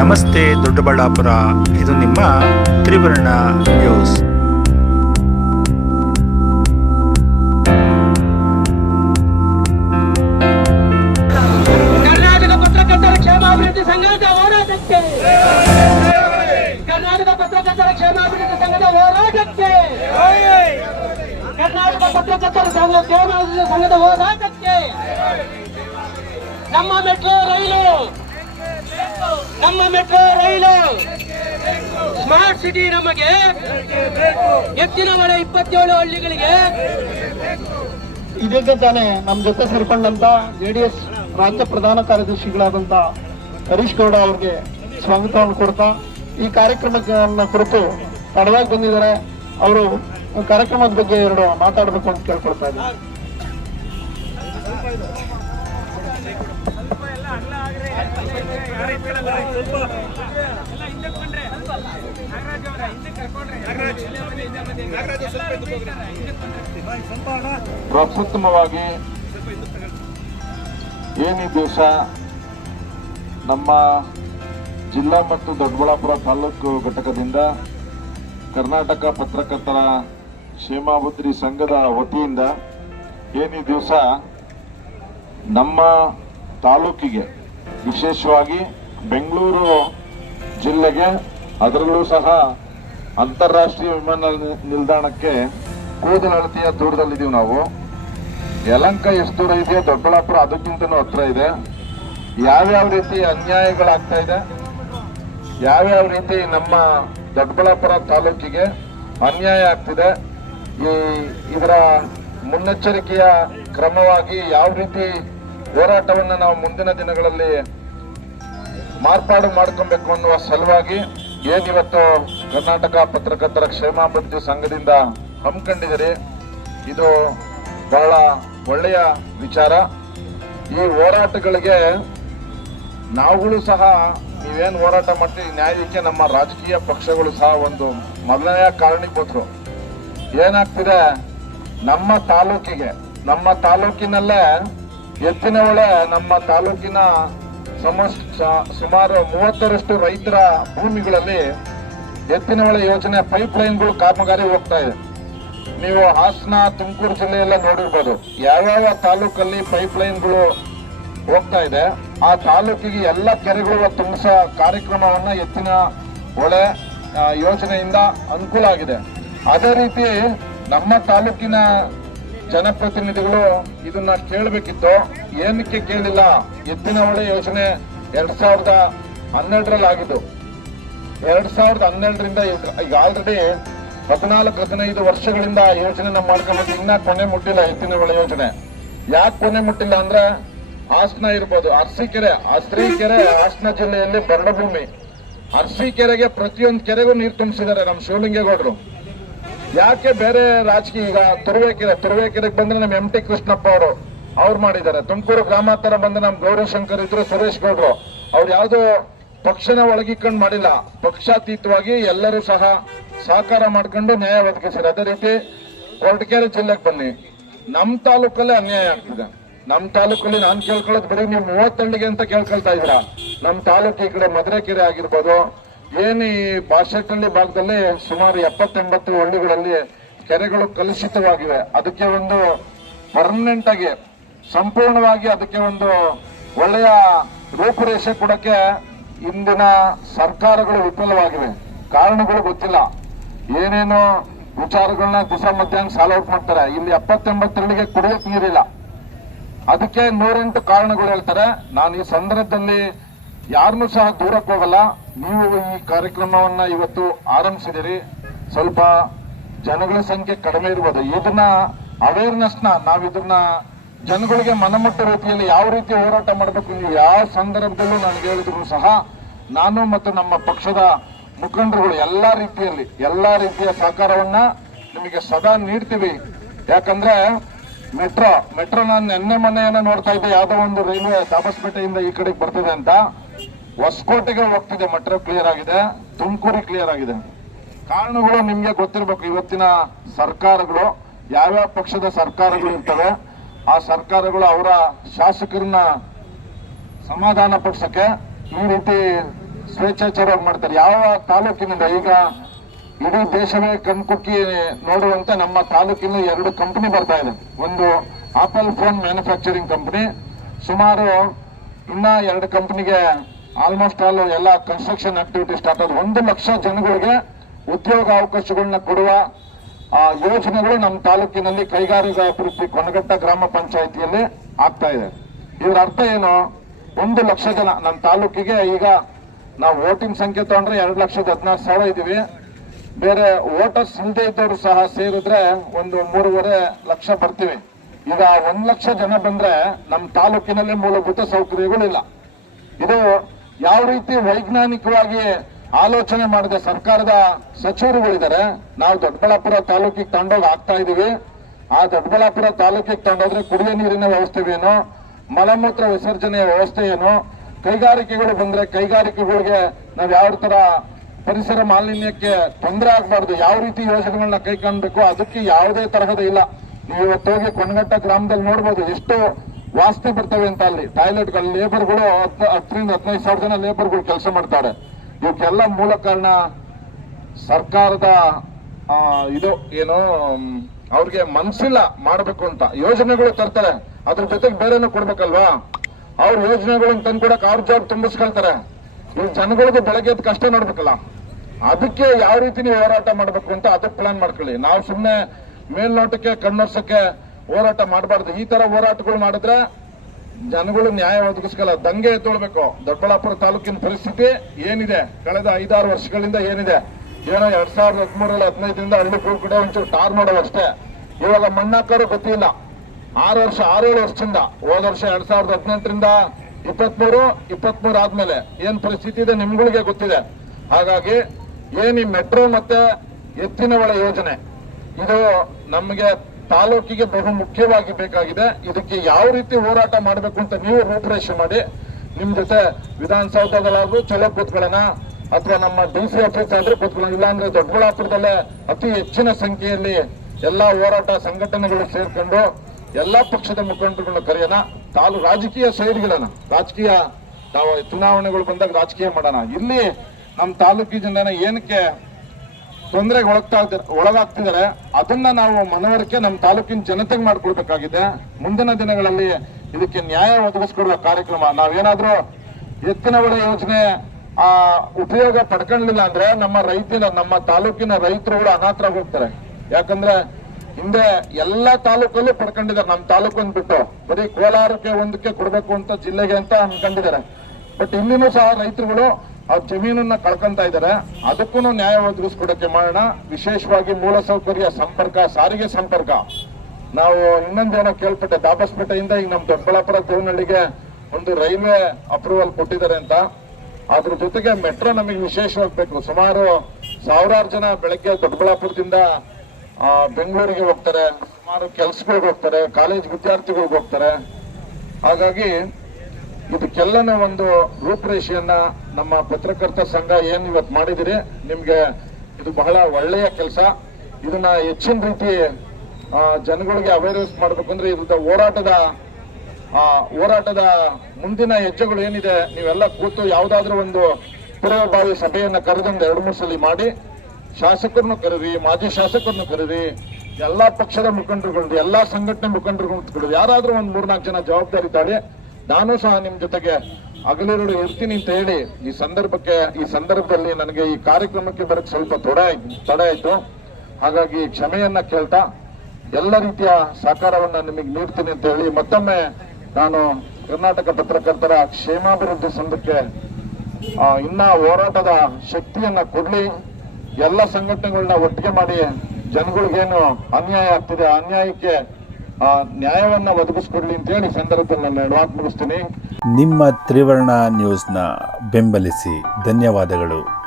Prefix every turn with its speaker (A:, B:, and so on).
A: ನಮಸ್ತೆ ದೊಡ್ಡಬಳ್ಳಾಪುರ. ಇದು ನಿಮ್ಮ ತ್ರಿವರ್ಣ ನ್ಯೂಸ್.
B: ಕರ್ನಾಟಕ ಪತ್ರಕರ್ತರ ಕ್ಷೇಮಾಭಿವೃದ್ಧಿ ಸಂಘದ ಹೋರಾಟಕ್ಕೆ. ಕರ್ನಾಟಕ ಪತ್ರಕರ್ತರ ಕ್ಷೇಮಾಭಿವೃದ್ಧಿ ಸಂಘದ ಹೋರಾಟಕ್ಕೆ. ಕರ್ನಾಟಕ ಪತ್ರಕರ್ತರ ಸಂಘ ಕ್ಷೇಮಾಭಿವೃದ್ಧಿ ಸಂಘದ ಹೋರಾಟಕ್ಕೆ. ನಮ್ಮ ಮೆಟ್ರೋ ರೈಲು ನಮ್ಮ ಮೆಟ್ರೋ ರೈಲು ಸ್ಮಾರ್ಟ್ ಸಿಟಿ ನಮಗೆ ಎತ್ತಿನವರ ಇಪ್ಪತ್ತೇಳು ಹಳ್ಳಿಗಳಿಗೆ
C: ಇದೀಗ ತಾನೇ ನಮ್ಮ ಜೊತೆ ಸೇರ್ಕೊಂಡಂತ ಜೆಡಿಎಸ್ ರಾಜ್ಯ ಪ್ರಧಾನ ಕಾರ್ಯದರ್ಶಿಗಳಾದಂತ ಹರೀಶ್ ಗೌಡ ಅವ್ರಿಗೆ ಸ್ವಾಗತವನ್ನು ಕೊಡ್ತಾ, ಈ ಕಾರ್ಯಕ್ರಮಕ್ಕೆ ಕುರಿತು ತಡವಾಗಿ ಬಂದಿದ್ದಾರೆ. ಅವರು ಕಾರ್ಯಕ್ರಮದ ಬಗ್ಗೆ ಎರಡು ಮಾತಾಡಬೇಕು ಅಂತ ಕೇಳ್ಕೊಳ್ತಾ ಇದ್ದೀನಿ.
D: ಪ್ರಪ್ರಥಮವಾಗಿ ಏನು ಈ ದಿವಸ ನಮ್ಮ ಜಿಲ್ಲಾ ಮತ್ತು ದೊಡ್ಡಬಳ್ಳಾಪುರ ತಾಲೂಕು ಘಟಕದಿಂದ ಕರ್ನಾಟಕ ಪತ್ರಕರ್ತರ ಕ್ಷೇಮಾಭಿವೃದ್ಧಿ ಸಂಘದ ವತಿಯಿಂದ ಏನು ಈ ದಿವಸ ನಮ್ಮ ತಾಲೂಕಿಗೆ, ವಿಶೇಷವಾಗಿ ಬೆಂಗಳೂರು ಜಿಲ್ಲೆಗೆ, ಅದರಲ್ಲೂ ಸಹ ಅಂತಾರಾಷ್ಟ್ರೀಯ ವಿಮಾನ ನಿಲ್- ನಿಲ್ದಾಣಕ್ಕೆ ಕೂದಲಳತೆಯ ದೂರದಲ್ಲಿದ್ದೀವಿ ನಾವು. ಯಲಂಕ ಎಷ್ಟು ದೂರ ಇದೆಯೋ ದೊಡ್ಡಬಳ್ಳಾಪುರ ಅದಕ್ಕಿಂತನೂ ಹತ್ರ ಇದೆ. ಯಾವ್ಯಾವ ರೀತಿ ಅನ್ಯಾಯಗಳಾಗ್ತಾ ಇದೆ? ಯಾವ್ಯಾವ ರೀತಿ ನಮ್ಮ ದೊಡ್ಡಬಳ್ಳಾಪುರ ತಾಲೂಕಿಗೆ ಅನ್ಯಾಯ ಆಗ್ತಿದೆ? ಈ, ಇದರ ಮುನ್ನೆಚ್ಚರಿಕೆಯ ಕ್ರಮವಾಗಿ ಯಾವ ರೀತಿ ಹೋರಾಟವನ್ನ ನಾವು ಮುಂದಿನ ದಿನಗಳಲ್ಲಿ ಮಾರ್ಪಾಡು ಮಾಡ್ಕೊಬೇಕು ಅನ್ನುವ ಸಲುವಾಗಿ ಏನಿವತ್ತು ಕರ್ನಾಟಕ ಪತ್ರಕರ್ತರ ಕ್ಷೇಮಾಭಿವೃದ್ಧಿ ಸಂಘದಿಂದ ಹಮ್ಮಿಕೊಂಡಿದ್ದೀರಿ, ಇದು ಬಹಳ ಒಳ್ಳೆಯ ವಿಚಾರ. ಈ ಹೋರಾಟಗಳಿಗೆ ನಾವುಗಳು ಸಹ ನೀವೇನು ಹೋರಾಟ ಮಾಡ್ತೀವಿ ನ್ಯಾಯಕ್ಕೆ ನಮ್ಮ ರಾಜಕೀಯ ಪಕ್ಷಗಳು ಸಹ ಒಂದು ಮೊದಲನೆಯ ಕಾರಣೀಭೂತರು. ಏನಾಗ್ತಿದೆ, ನಮ್ಮ ತಾಲೂಕಿಗೆ, ನಮ್ಮ ತಾಲೂಕಿನಲ್ಲೇ ಎತ್ತಿನ ಹೊಳೆ ನಮ್ಮ ತಾಲೂಕಿನ ಸಮಸ್ ಸುಮಾರು ಮೂವತ್ತರಷ್ಟು ರೈತರ ಭೂಮಿಗಳಲ್ಲಿ ಎತ್ತಿನ ಹೊಳೆ ಯೋಜನೆ ಪೈಪ್ ಲೈನ್ಗಳು ಕಾಮಗಾರಿ ಹೋಗ್ತಾ ಇದೆ. ನೀವು ಹಾಸನ, ತುಮಕೂರು ಜಿಲ್ಲೆಯೆಲ್ಲ ನೋಡಿರ್ಬೋದು. ಯಾವ್ಯಾವ ತಾಲೂಕಲ್ಲಿ ಪೈಪ್ ಲೈನ್ಗಳು ಹೋಗ್ತಾ ಇದೆ, ಆ ತಾಲೂಕಿಗೆ ಎಲ್ಲ ಕೆರೆಗಳು ತುಂಬಿಸೋ ಕಾರ್ಯಕ್ರಮವನ್ನು ಎತ್ತಿನ ಹೊಳೆ ಯೋಜನೆಯಿಂದ ಅನುಕೂಲ ಆಗಿದೆ. ಅದೇ ರೀತಿ ನಮ್ಮ ತಾಲೂಕಿನ ಜನಪ್ರತಿನಿಧಿಗಳು ಇದನ್ನ ಕೇಳಬೇಕಿತ್ತು. ಏನಕ್ಕೆ ಕೇಳಿಲ್ಲ? ಎತ್ತಿನ ಹೊಳೆ ಯೋಜನೆ ಎರಡ್ ಸಾವಿರದ ಹನ್ನೆರಡರಲ್ಲಿ ಆಗಿದ್ದು ಎರಡ್ ಸಾವಿರದ ಹನ್ನೆರಡರಿಂದ ಈಗ ಆಲ್ರೆಡಿ ಹದಿನಾಲ್ಕು, ಹದಿನೈದು ವರ್ಷಗಳಿಂದ ಯೋಜನೆ ನಮ್ಮ ಮಾಡ್ಕೊಂಡು ಇನ್ನ ಕೊನೆ ಮುಟ್ಟಿಲ್ಲ ಎತ್ತಿನ ಹೊಳೆ ಯೋಜನೆ. ಯಾಕೆ ಕೊನೆ ಮುಟ್ಟಿಲ್ಲ ಅಂದ್ರೆ ಹಾಸನ ಇರ್ಬೋದು. ಅರ್ಸಿಕೆರೆ ಕೆರೆ ಹಾಸನ ಜಿಲ್ಲೆಯಲ್ಲಿ ಬರಡಭೂಮಿ. ಅರಸೀಕೆರೆಗೆ ಪ್ರತಿಯೊಂದು ಕೆರೆಗೂ ನೀರು ತುಂಬಿಸಿದ್ದಾರೆ ನಮ್ಮ ಶಿವಲಿಂಗೇಗೌಡರು. ಯಾಕೆ ಬೇರೆ ರಾಜಕೀಯ ಈಗ ತುರುವೇಕೆರೆ, ತುರುವೇಕೆರೆಗೆ ಬಂದ್ರೆ ನಮ್ಮ ಎಂ ಟಿ ಕೃಷ್ಣಪ್ಪ ಅವರು, ಅವ್ರು ಮಾಡಿದ್ದಾರೆ. ತುಮಕೂರು ಗ್ರಾಮಾಂತರ ಬಂದ್ರೆ ನಮ್ ಗೌರವಶಂಕರ್ ಇದ್ರು ಸುರೇಶ್ ಗೌಡ್ರು. ಅವ್ರು ಯಾವ್ದು ಪಕ್ಷನ ಒಳಗಿಕೊಂಡು ಮಾಡಿಲ್ಲ. ಪಕ್ಷಾತೀತವಾಗಿ ಎಲ್ಲರೂ ಸಹ ಸಹಕಾರ ಮಾಡ್ಕೊಂಡು ನ್ಯಾಯ ಒದಗಿಸಿದ್ರು ಅದೇ ರೀತಿ ಕೊರಟಗೆರೆ ಜಿಲ್ಲೆಗೆ ಬನ್ನಿ. ನಮ್ಮ ತಾಲೂಕಲ್ಲೇ ಅನ್ಯಾಯ ಆಗ್ತಿದೆ. ನಮ್ಮ ತಾಲೂಕಲ್ಲಿ ನಾನು ಕೇಳ್ಕೊಳ್ಳೋದು ಬರೀ ನೀವು ಮೂವತ್ತಳ್ಳಿಗೆ ಅಂತ ಕೇಳ್ಕೊಳ್ತಾ ಇದ್ದೀರಾ. ನಮ್ಮ ತಾಲೂಕು ಈ ಕಡೆ ಮಧುರೆಕೆರೆ ಆಗಿರ್ಬೋದು ಏನ್ ಈ ಬಾಶೆಟ್ಟಳ್ಳಿ ಭಾಗದಲ್ಲಿ ಸುಮಾರು ಎಪ್ಪತ್ತೆಂಬತ್ತು ಹಳ್ಳಿಗಳಲ್ಲಿ ಕೆರೆಗಳು ಕಲುಷಿತವಾಗಿವೆ. ಅದಕ್ಕೆ ಒಂದು ಪರ್ಮನೆಂಟ್ ಆಗಿ, ಸಂಪೂರ್ಣವಾಗಿ ಅದಕ್ಕೆ ಒಂದು ಒಳ್ಳೆಯ ರೂಪುರೇಷೆ ಕೊಡಕ್ಕೆ ಇಂದಿನ ಸರ್ಕಾರಗಳು ವಿಫಲವಾಗಿವೆ. ಕಾರಣಗಳು ಗೊತ್ತಿಲ್ಲ. ಏನೇನೋ ವಿಚಾರಗಳನ್ನ ದಿವಸ ಮಧ್ಯಾಹ್ನ ಸಾಲ ಔಟ್ ಮಾಡ್ತಾರೆ. ಇಲ್ಲಿ ಎಪ್ಪತ್ತೆಂಬತ್ತರಳಿಗೆ ಕುಡಿಯಕ್ ನೀರಿಲ್ಲ. ಅದಕ್ಕೆ ನೂರೆಂಟು ಕಾರಣಗಳು ಹೇಳ್ತಾರೆ. ನಾನು ಈ ಸಂದರ್ಭದಲ್ಲಿ ಯಾರನ್ನೂ ಸಹ ದೂರಕ್ಕೆ ಹೋಗಲ್ಲ. ನೀವು ಈ ಕಾರ್ಯಕ್ರಮವನ್ನ ಇವತ್ತು ಆರಂಭಿಸಿದಿರಿ ಸ್ವಲ್ಪ ಜನಗಳ ಸಂಖ್ಯೆ ಕಡಿಮೆ ಇರ್ಬೋದು. ಇದನ್ನ ಅವೇರ್ನೆಸ್ ನಾವ್ ಇದನ್ನ ಜನಗಳಿಗೆ ಮನಮಟ್ಟ ರೀತಿಯಲ್ಲಿ ಯಾವ ರೀತಿ ಹೋರಾಟ ಮಾಡಬೇಕು ಯಾವ ಸಂದರ್ಭದಲ್ಲೂ ನನಗೆ ಹೇಳಿದ್ರು ಸಹ ನಾನು ಮತ್ತು ನಮ್ಮ ಪಕ್ಷದ ಮುಖಂಡರುಗಳು ಎಲ್ಲಾ ರೀತಿಯಲ್ಲಿ, ಎಲ್ಲಾ ರೀತಿಯ ಸಹಕಾರವನ್ನ ನಿಮಗೆ ಸದಾ ನೀಡ್ತೀವಿ. ಯಾಕಂದ್ರೆ ಮೆಟ್ರೋ ಮೆಟ್ರೋ ನಾನು ನಿನ್ನೆ ಮೊನ್ನೆಯನ್ನ ನೋಡ್ತಾ ಇದ್ದೆ, ಯಾವ್ದೋ ಒಂದು ರೈಲ್ವೆ ದಾಬಸ್ಪೇಟೆಯಿಂದ ಈ ಕಡೆಗೆ ಬರ್ತಿದೆ ಅಂತ. ಹೊಸಕೋಟೆಗೆ ಹೋಗ್ತಿದೆ, ಮೆಟ್ರೋ ಕ್ಲಿಯರ್ ಆಗಿದೆ ತುಮಕೂರಿ ಕ್ಲಿಯರ್ ಆಗಿದೆ. ಕಾರಣಗಳು ನಿಮ್ಗೆ ಗೊತ್ತಿರ್ಬೇಕು, ಇವತ್ತಿನ ಸರ್ಕಾರಗಳು, ಯಾವ್ಯಾವ ಪಕ್ಷದ ಸರ್ಕಾರಗಳು ಇರ್ತವೆ, ಆ ಸರ್ಕಾರಗಳು ಅವರ ಶಾಸಕರನ್ನ ಸಮಾಧಾನ ಪಡಿಸಕ್ಕೆ ಈ ರೀತಿ ಸ್ವೇಚ್ಛಾಚಾರವಾಗಿ ಮಾಡ್ತಾರೆ. ಯಾವ ತಾಲೂಕಿನಿಂದ ಈಗ ಇಡೀ ದೇಶವೇ ಕಣ್ಕುಕ್ಕಿ ನೋಡುವಂತೆ ನಮ್ಮ ತಾಲೂಕಿನ ಎರಡು ಕಂಪನಿ ಬರ್ತಾ ಇದೆ. ಒಂದು ಆಪಲ್ ಫೋನ್ ಮ್ಯಾನುಫ್ಯಾಕ್ಚರಿಂಗ್ ಕಂಪನಿ ಸುಮಾರು ಇನ್ನ ಎರಡು ಕಂಪನಿಗೆ ಆಲ್ಮೋಸ್ಟ್ ಆಲ್ ಎಲ್ಲ ಕನ್ಸ್ಟ್ರಕ್ಷನ್ ಆಕ್ಟಿವಿಟಿ ಸ್ಟಾರ್ಟ್ ಆದ. ಒಂದು ಲಕ್ಷ ಜನಗಳಿಗೆ ಉದ್ಯೋಗ ಅವಕಾಶಗಳನ್ನ ಕೊಡುವ ಯೋಜನೆಗಳು ನಮ್ಮ ತಾಲೂಕಿನಲ್ಲಿ ಕೈಗಾರಿಕಾ ಅಭಿವೃದ್ಧಿ ಕೊನಗಟ್ಟ ಗ್ರಾಮ ಪಂಚಾಯಿತಿಯಲ್ಲಿ ಆಗ್ತಾ ಇದೆ. ಇದರ ಅರ್ಥ ಏನು? ಒಂದು ಲಕ್ಷ ಜನ ನಮ್ಮ ತಾಲೂಕಿಗೆ ಈಗ ನಾವು ವೋಟಿಂಗ್ ಸಂಖ್ಯೆ ತಗೊಂಡ್ರೆ ಎರಡು ಲಕ್ಷದ ಹದಿನಾರು ಸಾವಿರ ಇದೀವಿ ಬೇರೆ ವೋಟರ್ಸ್ ಹಿಂದೆ ಇದ್ದವರು ಸಹ ಸೇರಿದ್ರೆ ಒಂದು ಮೂರುವರೆ ಲಕ್ಷ ಬರ್ತೀವಿ. ಈಗ ಒಂದ್ ಲಕ್ಷ ಜನ ಬಂದ್ರೆ ನಮ್ಮ ತಾಲೂಕಿನಲ್ಲಿ ಮೂಲಭೂತ ಸೌಕರ್ಯಗಳಿಲ್ಲ ಇದು ಯಾವ ರೀತಿ ವೈಜ್ಞಾನಿಕವಾಗಿ ಆಲೋಚನೆ ಮಾಡಿದ ಸರ್ಕಾರದ ಸಚಿವರುಗಳಿದ್ದಾರೆ, ನಾವು ದೊಡ್ಡಬಳ್ಳಾಪುರ ತಾಲೂಕಿಗೆ ತಂಡೋಗಿ ಆಗ್ತಾ ಇದೀವಿ. ಆ ದೊಡ್ಡಬಳ್ಳಾಪುರ ತಾಲೂಕಿಗೆ ತಂಡೋದ್ರೆ ಕುಡಿಯ ನೀರಿನ ವ್ಯವಸ್ಥೆ ಏನು, ಮಲಮೂತ್ರ ವಿಸರ್ಜನೆಯ ವ್ಯವಸ್ಥೆ ಏನು, ಕೈಗಾರಿಕೆಗಳು ಬಂದ್ರೆ ಕೈಗಾರಿಕೆಗಳಿಗೆ ನಾವು ಯಾವ ತರ ಪರಿಸರ ಮಾಲಿನ್ಯಕ್ಕೆ ತೊಂದರೆ ಆಗಬಾರ್ದು. ಯಾವ ರೀತಿ ಯೋಜನೆಗಳನ್ನ ಕೈಗೊಳ್ಬೇಕು ಅದಕ್ಕೆ ಯಾವುದೇ ತರಹದ ಇಲ್ಲ. ನೀವು ಇವತ್ತು ಹೋಗಿ ಕೊನಗಟ್ಟ ಗ್ರಾಮದಲ್ಲಿ ನೋಡ್ಬೋದು, ಎಷ್ಟು ವಾಸ್ತಿ ಬರ್ತವೆ ಅಂತ ಅಲ್ಲಿ. ಟಾಯ್ಲೆಟ್ ಲೇಬರ್ಗಳು ಹತ್ತರಿಂದ ಹದಿನೈದು ಸಾವಿರ ಜನ ಲೇಬರ್ಗಳು ಕೆಲಸ ಮಾಡ್ತಾರೆ. ಇವಕ್ಕೆಲ್ಲ ಮೂಲ ಕಾರಣ ಸರ್ಕಾರದ ಇದು, ಏನು ಅವ್ರಿಗೆ ಮನ್ಸಿಲ್ಲ ಮಾಡಬೇಕು ಅಂತ. ಯೋಜನೆಗಳು ತರ್ತಾರೆ, ಅದ್ರ ಜೊತೆಗೆ ಬೇರೆನೂ ಕೊಡ್ಬೇಕಲ್ವಾ? ಅವ್ರ ಯೋಜನೆಗಳನ್ನ ತಂದ್ಕೊಡಕ್ ಅವ್ರ ಜಾಬ್ ತುಂಬಿಸ್ಕೊಳ್ತಾರೆ. ಈ ಜನಗಳಿಗೆ ಬೆಳಗ್ಗೆ ಕಷ್ಟ ನೋಡ್ಬೇಕಲ್ಲ. ಅದಕ್ಕೆ ಯಾವ ರೀತಿ ನೀವು ಹೋರಾಟ ಮಾಡಬೇಕು ಅಂತ ಅದಕ್ಕೆ ಪ್ಲಾನ್ ಮಾಡ್ಕೊಳ್ಳಿ. ನಾವು ಸುಮ್ಮನೆ ಮೇಲ್ನೋಟಕ್ಕೆ, ಕಣ್ಣರ್ಸಕ್ಕೆ ಹೋರಾಟ ಮಾಡಬಾರ್ದು. ಈ ತರ ಹೋರಾಟಗಳು ಮಾಡಿದ್ರೆ ಜನಗಳು ನ್ಯಾಯ ಒದಗಿಸ್ಕಲ್ಲ. ದಂಗೆ ಎತ್ತೊಳ್ಬೇಕು ದೊಡ್ಡಬಳ್ಳಾಪುರ ತಾಲೂಕಿನ ಪರಿಸ್ಥಿತಿ ಏನಿದೆ? ಕಳೆದ ಐದಾರು ವರ್ಷಗಳಿಂದ ಏನಿದೆ? ಏನೋ ಎರಡ್ ಸಾವಿರದ ಹದಿಮೂರಲ್ಲಿ ಹದಿನೈದರಿಂದ ಹಳ್ಳಿ ಕಡೆ ಒಂಚೂರು ಟಾರ್ ಮಾಡೋ ಅಷ್ಟೇ. ಇವಾಗ ಮಣ್ಣಾಕರು ಗೊತ್ತಿಲ್ಲ ಆರು ವರ್ಷ, ಆರೇಳು ವರ್ಷದಿಂದ. ಹೋದ ವರ್ಷ ಎರಡ್ ಸಾವಿರದ ಹದಿನೆಂಟರಿಂದ ಇಪ್ಪತ್ಮೂರು ಇಪ್ಪತ್ಮೂರು ಆದ್ಮೇಲೆ ಏನ್ ಪರಿಸ್ಥಿತಿ ಇದೆ? ನಿಮ್ಗಳಿಗೆ ಗೊತ್ತಿದೆ. ಹಾಗಾಗಿ ಏನ್ ಮೆಟ್ರೋ ಮತ್ತೆ ಎತ್ತಿನ ಒಳ ಯೋಜನೆ? ಇದು ನಮಗೆ ತಾಲೂಕಿಗೆ ಬಹು ಮುಖ್ಯವಾಗಿ ಬೇಕಾಗಿದೆ. ಇದಕ್ಕೆ ಯಾವ ರೀತಿ ಹೋರಾಟ ಮಾಡಬೇಕು ಅಂತ ನೀವು ರೂಪರೇಷೆ ಮಾಡಿ, ನಿಮ್ ಜೊತೆ ವಿಧಾನಸೌಧದಲ್ಲಾದ್ರೂ ಚಲೋ ಕೂತ್ಕೊಳ್ಳೋಣ. ಅಥವಾ ನಮ್ಮ ಡಿ ಸಿ ಆಫೀಸ್ ಆದ್ರೂ ಕೂತ್ಕೊಳ್ಳೋಣ. ಇಲ್ಲಾಂದ್ರೆ ದೊಡ್ಡಬಳ್ಳಾಪುರದಲ್ಲೇ ಅತಿ ಹೆಚ್ಚಿನ ಸಂಖ್ಯೆಯಲ್ಲಿ ಎಲ್ಲಾ ಹೋರಾಟ ಸಂಘಟನೆಗಳು ಸೇರ್ಕೊಂಡು ಎಲ್ಲಾ ಪಕ್ಷದ ಮುಖಂಡರುಗಳನ್ನ ಕರೆಯೋಣ. ತಾಲೂ ರಾಜಕೀಯ ಸೈಡ್ಗಳನ್ನ ರಾಜಕೀಯ, ನಾವು ಚುನಾವಣೆಗಳು ಬಂದಾಗ ರಾಜಕೀಯ ಮಾಡೋಣ. ಇಲ್ಲಿ ನಮ್ಮ ತಾಲೂಕಿನ ಜನ ಏನಕ್ಕೆ ತೊಂದರೆಗೆ ಒಳಗ್ತಾ ಒಳಗಾಗ್ತಿದ್ದಾರೆ, ಅದನ್ನ ನಾವು ಮನವರಿಕೆ ನಮ್ಮ ತಾಲೂಕಿನ ಜನತೆಗೆ ಮಾಡ್ಕೊಳ್ಬೇಕಾಗಿದೆ ಮುಂದಿನ ದಿನಗಳಲ್ಲಿ ಇದಕ್ಕೆ ನ್ಯಾಯ ಒದಗಿಸ್ಕೊಡುವ ಕಾರ್ಯಕ್ರಮ. ನಾವೇನಾದ್ರೂ ಎತ್ತಿನ ಹೊಳೆ ಯೋಜನೆ, ಆ, ಉಪಯೋಗ ಪಡ್ಕೊಳ್ಲಿಲ್ಲ ಅಂದ್ರೆ ನಮ್ಮ ರೈತಿನ, ನಮ್ಮ ತಾಲೂಕಿನ ರೈತರುಗಳು ಅನಾಥರ ಹೋಗ್ತಾರೆ ಯಾಕಂದ್ರೆ ಹಿಂದೆ ಎಲ್ಲಾ ತಾಲೂಕಲ್ಲೂ ಪಡ್ಕೊಂಡಿದ್ದಾರೆ. ನಮ್ಮ ತಾಲೂಕು ಅಂದ್ಬಿಟ್ಟು ಬರೀ ಕೋಲಾರಕ್ಕೆ ಒಂದಕ್ಕೆ ಕೊಡಬೇಕು ಅಂತ ಜಿಲ್ಲೆಗೆ ಅಂತ ಅನ್ಕೊಂಡಿದ್ದಾರೆ. ಬಟ್ ಇಲ್ಲಿನೂ ಸಹ ರೈತರುಗಳು ಆ ಜಮೀನನ್ನ ಕಳ್ಕೊಂತ ಇದ್ದಾರೆ ಅದಕ್ಕೂ ನ್ಯಾಯ ಒದಗಿಸ್ಕೊಡಕ್ಕೆ ಮಾಡೋಣ. ವಿಶೇಷವಾಗಿ ಮೂಲಸೌಕರ್ಯ ಸಂಪರ್ಕ, ಸಾರಿಗೆ ಸಂಪರ್ಕ. ನಾವು ಇನ್ನೊಂದೇನೋ ಕೇಳ್ಪಟ್ಟೆ, ದಾಬಸ್ಪೇಟೆಯಿಂದ ಈಗ ನಮ್ಮ ದೊಡ್ಡಬಳ್ಳಾಪುರ ದೇವನಹಳ್ಳಿಗೆ ಒಂದು ರೈಲ್ವೆ ಅಪ್ರೂವಲ್ ಕೊಟ್ಟಿದ್ದಾರೆ ಅಂತ. ಅದ್ರ ಜೊತೆಗೆ ಮೆಟ್ರೋ ನಮಗೆ ವಿಶೇಷವಾಗಿ ಬೇಕು ಸುಮಾರು ಸಾವಿರಾರು ಜನ ಬೆಳಗ್ಗೆ ದೊಡ್ಡಬಳ್ಳಾಪುರದಿಂದ ಬೆಂಗಳೂರಿಗೆ ಹೋಗ್ತಾರೆ. ಸುಮಾರು ಕೆಲ್ಸಗಳಿಗೆ ಹೋಗ್ತಾರೆ, ಕಾಲೇಜ್ ವಿದ್ಯಾರ್ಥಿಗಳಿಗೆ ಹೋಗ್ತಾರೆ. ಹಾಗಾಗಿ ಇದಕ್ಕೆಲ್ಲನ ಒಂದು ರೂಪರೇಷೆಯನ್ನ ನಮ್ಮ ಪತ್ರಕರ್ತ ಸಂಘ ಏನ್ ಇವತ್ತು ಮಾಡಿದಿರಿ, ನಿಮ್ಗೆ ಇದು ಬಹಳ ಒಳ್ಳೆಯ ಕೆಲಸ. ಇದನ್ನ ಹೆಚ್ಚಿನ ರೀತಿ ಜನಗಳಿಗೆ ಅವೇರ್ನೆಸ್ ಮಾಡ್ಬೇಕಂದ್ರೆ ಇದ್ದ ಹೋರಾಟದ ಹೋರಾಟದ ಮುಂದಿನ ಹೆಜ್ಜೆಗಳು ಏನಿದೆ, ನೀವೆಲ್ಲ ಕೂತು ಯಾವ್ದಾದ್ರು ಒಂದು ಪೂರ್ವಭಾವಿ ಸಭೆಯನ್ನ ಕರೆದೊಂದು ಎರಡು ಮೂರು ಸಲ ಮಾಡಿ, ಶಾಸಕರನ್ನು ಕರೀರಿ, ಮಾಜಿ ಶಾಸಕರನ್ನು ಕರೀರಿ, ಎಲ್ಲಾ ಪಕ್ಷದ ಮುಖಂಡರುಗಳು ಎಲ್ಲಾ ಸಂಘಟನೆ ಮುಖಂಡರುಗಳು ಯಾರಾದ್ರೂ ಒಂದ್ ಮೂರ್ನಾಲ್ಕು ಜನ ಜವಾಬ್ದಾರಿ ತಾಳಿ ನಾನು ಸಹ ನಿಮ್ಮ ಜೊತೆಗೆ ಹಗಲಿರುಳು ಇರ್ತೀನಿ ಅಂತ ಹೇಳಿ ಈ ಸಂದರ್ಭಕ್ಕೆ, ಈ ಸಂದರ್ಭದಲ್ಲಿ ನನಗೆ ಈ ಕಾರ್ಯಕ್ರಮಕ್ಕೆ ಬರಕ್ಕೆ ಸ್ವಲ್ಪ ತಡ ತಡ ಆಯಿತು. ಹಾಗಾಗಿ ಕ್ಷಮೆಯನ್ನ ಕೇಳ್ತಾ ಎಲ್ಲ ರೀತಿಯ ಸಹಕಾರವನ್ನು ನಿಮಗೆ ನೀಡ್ತೀನಿ ಅಂತ ಹೇಳಿ ಮತ್ತೊಮ್ಮೆ ನಾನು ಕರ್ನಾಟಕ ಪತ್ರಕರ್ತರ ಕ್ಷೇಮಾಭಿವೃದ್ಧಿ ಸಂಘಕ್ಕೆ ಇನ್ನ ಹೋರಾಟದ ಶಕ್ತಿಯನ್ನ ಕೊಡ್ಲಿ. ಎಲ್ಲ ಸಂಘಟನೆಗಳನ್ನ ಒಟ್ಟಿಗೆ ಮಾಡಿ ಜನಗಳಿಗೇನು ಅನ್ಯಾಯ ಆಗ್ತಿದೆ ಅನ್ಯಾಯಕ್ಕೆ ಆ, ನ್ಯಾಯವನ್ನ ಒದಗಿಸ್ಕೊಡ್ಲಿ ಅಂತ ಹೇಳಿ ಸಂದರ್ಭದಲ್ಲಿ ನಾನು ಮಾತು ಮುಗಿಸ್ತೀನಿ.
A: ನಿಮ್ಮ ತ್ರಿವರ್ಣ ನ್ಯೂಸ್ನ ಬೆಂಬಲಿಸಿ ಧನ್ಯವಾದಗಳು.